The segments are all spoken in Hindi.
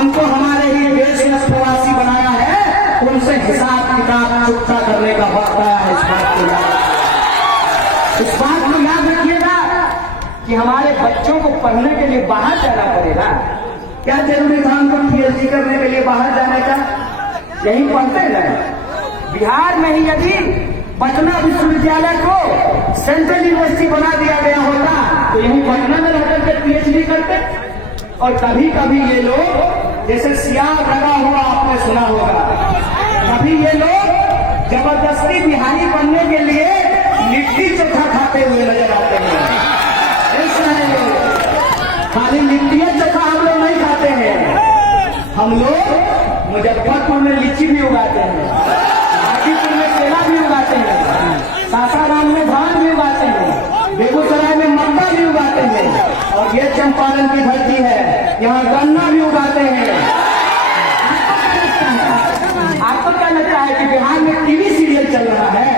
हमको हमारे ही देश में प्रवासी बनाया है, उनसे हिसाब किताब चुकता करने का वक्त आया है। इस बात को याद रखिएगा कि हमारे बच्चों को पढ़ने के लिए बाहर जाना पड़ेगा। क्या जरूरी था हमको पीएचडी करने के लिए बाहर जाने का? यही पढ़ते हैं। बिहार में ही यदि पटना विश्वविद्यालय को सेंट्रल यूनिवर्सिटी बना दिया गया होता तो यही पटना में रहकर के पीएचडी करते। और कभी कभी ये लोग, जैसे सियार लगा हुआ आपने सुना होगा, कभी ये लोग जबरदस्ती बिहारी बनने के लिए लिट्टी चोखा खाते हुए नजर आते हैं। ऐसा है, खाली लिट्टी चोखा हम लोग नहीं खाते हैं। हम लोग मुजफ्फरपुर में लीची भी उगाते हैं, हाजीपुर में केला भी उगाते हैं, सासाराम में धान भी उगाते हैं, बेगूसराय में मक्का भी उगाते हैं, और ये चंपारण की धरती है, यहाँ गन्ना भी उगाते हैं। आपको क्या लगता है कि बिहार में टीवी सीरियल चल रहा है?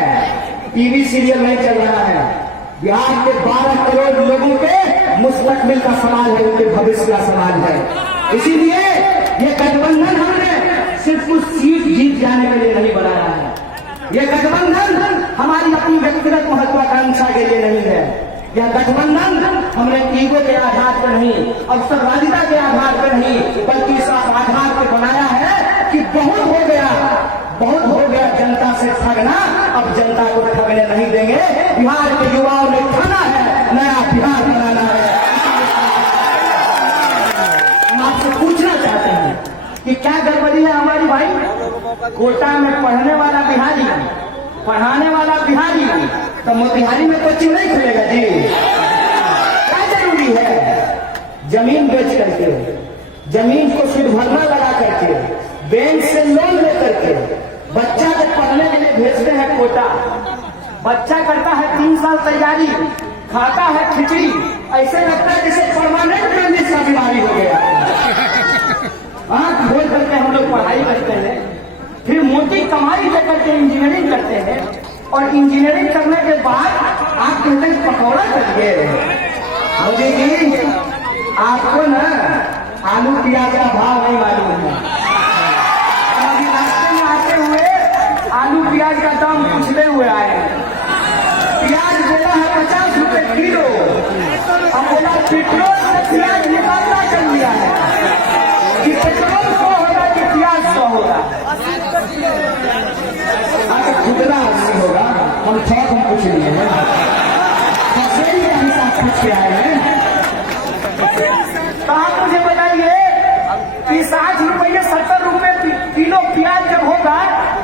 टीवी सीरियल नहीं चल रहा है। बिहार के 12 करोड़ लोगों के मुस्तकबिल का सवाल है, उनके भविष्य का सवाल है। इसीलिए ये गठबंधन हमने सिर्फ कुछ सीट जीत जाने के लिए नहीं बनाया है। ये गठबंधन हमारी अपनी व्यक्तिगत महत्वाकांक्षा के लिए नहीं है। यह गठबंधन हमने ईगो के आधार पर नहीं, अवसरवादिता के आधार पर नहीं, बल्कि इस आधार पर बनाया है कि बहुत हो गया जनता से ठगना, अब जनता को ठगने नहीं देंगे। बिहार के युवाओं ने ठाना है, नया बिहार बनाना है। हम आपसे पूछना चाहते हैं कि क्या गड़बड़ी है हमारी भाई? कोटा में पढ़ने वाला बिहारी, पढ़ाने वाला बिहारी, तो मोतिहारी में कोचिंग नहीं खुलेगा जी? क्या जरूरी है? जमीन बेच करके, जमीन को शुद्ध भरना लगा करके, बैंक से लोन लेकर के बच्चा को पढ़ने के लिए भेजते हैं कोटा। बच्चा करता है 3 साल तैयारी, खाता है खिचड़ी, ऐसे लगता है जैसे परमानेंट जर्नीस का बीमारी हो गया। आंख खोल करके हम लोग पढ़ाई करते हैं, फिर मोटी कमाई लेकर के इंजीनियरिंग करते हैं, और इंजीनियरिंग करने के बाद आप कहते हैं पकौड़ा करिए। मोदी जी, आपको ना आलू प्याज का भाव नहीं मालूम है। अभी रास्ते में आते हुए आलू प्याज का दाम पूछते हुए आए। प्याज बोला है 50 रुपए किलो, हम बोला पेट्रोल से प्याज निकालना कर लिया है कि पेट्रोल 100 होगा कि प्याज 100 होगा। कितना आदमी होगा? हम थोड़ा हम पूछ लिए हैं, सही का हिसाब पूछ के आए हैं। तो आप मुझे बताइए कि 60 रुपये 70 रुपए किलो प्याज जब होगा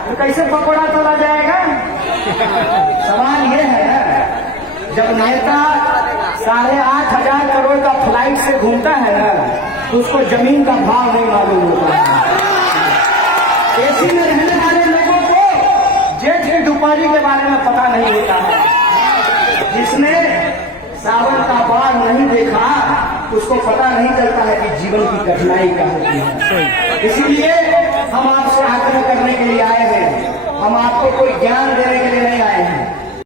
तो कैसे पकौड़ा तोड़ा जाएगा? सवाल ये है, जब नेता 8,500 करोड़ का फ्लाइट से घूमता है ना, तो उसको जमीन का भाव नहीं मालूम होता है। एसी में रहने वाले लोगों को जेठ की दुपारी के बारे में पता नहीं होता है। जिसने सावन का बाढ़ नहीं देखा उसको पता नहीं चलता है कि जीवन की कठिनाई क्या होती है। इसीलिए हम आपसे आग्रह करने के लिए आए हैं, हम आपको कोई ज्ञान देने के लिए नहीं आए हैं।